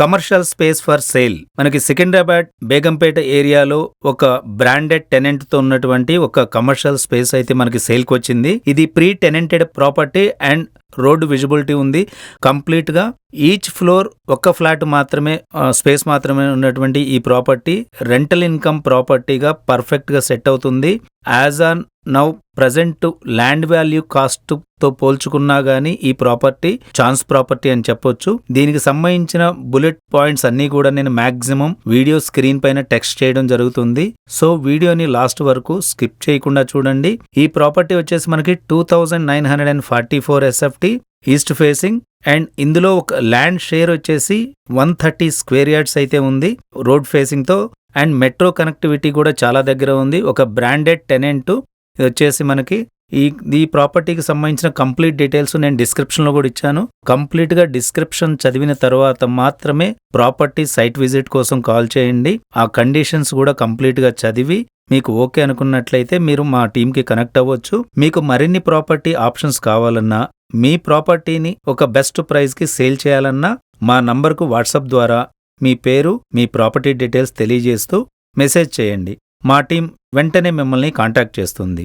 Commercial space for sale. మనకి సికింద్రాబాద్ బేగంపేట ఏరియాలో ఒక బ్రాండెడ్ టెనెంట్ తో ఉన్నటువంటి ఒక కమర్షియల్ స్పేస్ అయితే మనకి సేల్ కి వచ్చింది. ఇది pre tenanted property and road visibility ఉంది. కంప్లీట్ గా ఈచ్ ఫ్లోర్ ఒక్క ఫ్లాట్ మాత్రమే స్పేస్ మాత్రమే ఉన్నటువంటి ఈ ప్రాపర్టీ రెంటల్ ఇన్కమ్ ప్రాపర్టీగా పర్ఫెక్ట్ గా సెట్ అవుతుంది. As on now present land value cost తో పోల్చుకున్నా గానీ ఈ ప్రాపర్టీ ఛాన్స్ ప్రాపర్టీ అని చెప్పొచ్చు. దీనికి సంబంధించిన బుల్లెట్ పాయింట్స్ అన్ని కూడా నేను మాక్సిమం వీడియో స్క్రీన్ పైన టెక్స్ట్ చేయడం జరుగుతుంది. సో వీడియోని లాస్ట్ వరకు స్కిప్ చేయకుండా చూడండి. ఈ ప్రాపర్టీ వచ్చేసి మనకి 2944 SFT ఈస్ట్ ఫేసింగ్ అండ్ ఇందులో ఒక ల్యాండ్ షేర్ వచ్చేసి 130 స్క్వేర్ యార్డ్స్ అయితే ఉంది రోడ్ ఫేసింగ్ తో. అండ్ మెట్రో కనెక్టివిటీ కూడా చాలా దగ్గర ఉంది. ఒక బ్రాండెడ్ టెనెంట్. ఇది వచ్చేసి మనకి ఈ ప్రాపర్టీకి సంబంధించిన కంప్లీట్ డీటెయిల్స్ నేను డిస్క్రిప్షన్ లో కూడా ఇచ్చాను. కంప్లీట్ గా డిస్క్రిప్షన్ చదివిన తర్వాత మాత్రమే ప్రాపర్టీ సైట్ విజిట్ కోసం కాల్ చేయండి. ఆ కండిషన్స్ కూడా కంప్లీట్ గా చదివి మీకు ఓకే అనుకున్నట్లయితే మీరు మా టీంకి కనెక్ట్ అవ్వచ్చు. మీకు మరిన్ని ప్రాపర్టీ ఆప్షన్స్ కావాలన్నా, మీ ప్రాపర్టీని ఒక బెస్ట్ ప్రైస్ కి సేల్ చేయాలన్నా మా నంబర్కు వాట్సాప్ ద్వారా మీ పేరు, మీ ప్రాపర్టీ డీటెయిల్స్ తెలియజేస్తూ మెసేజ్ చేయండి. మా టీం వెంటనే మిమ్మల్ని కాంటాక్ట్ చేస్తుంది.